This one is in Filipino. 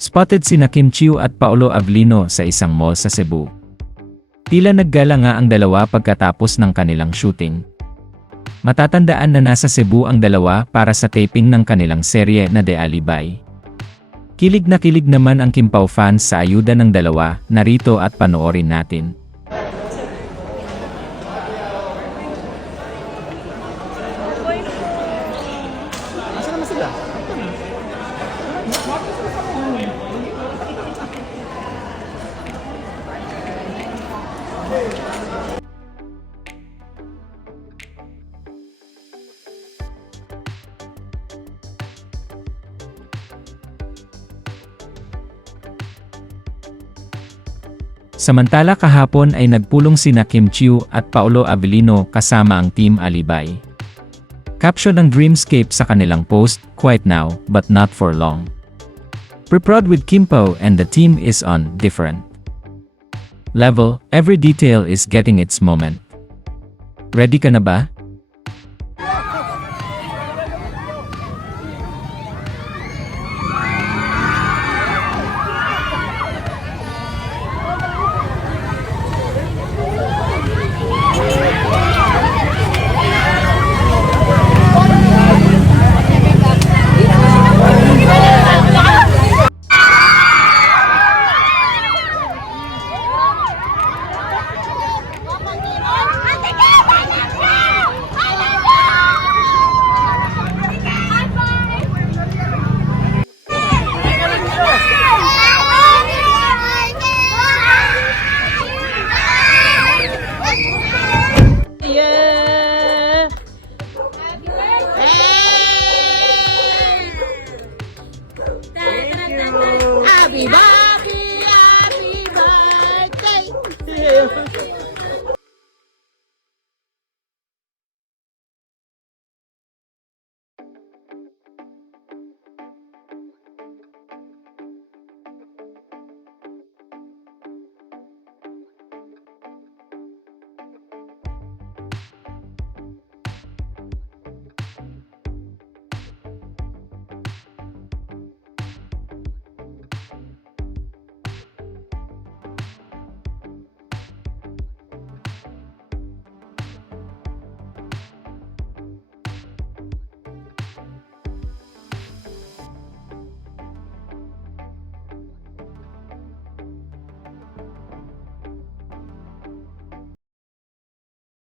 Spotted sina Kim Chiu at Paolo Avlino sa isang mall sa Cebu. Tila naggala nga ang dalawa pagkatapos ng kanilang shooting. Matatandaan na nasa Cebu ang dalawa para sa taping ng kanilang serye na The Alibay. Kilig na kilig naman ang Kim Pao fans sa ayuda ng dalawa, narito at panoorin natin. Samantala kahapon ay nagpulong sina Kim Chiu at Paolo Avellino kasama ang Team Alibay. Caption ng Dreamscape sa kanilang post, Quiet now, but not for long. Preprod with Kimpo and the team is on different level, every detail is getting its moment. Ready ka na ba? bye.